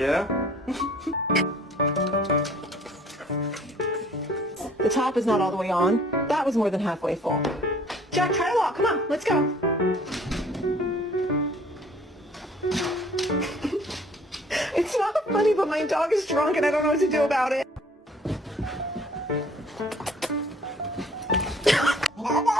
Yeah? The top is not all the way on. That was more than halfway full. Jack, try to walk. Come on, let's go. It's not funny, but my dog is drunk and I don't know what to do about it. No.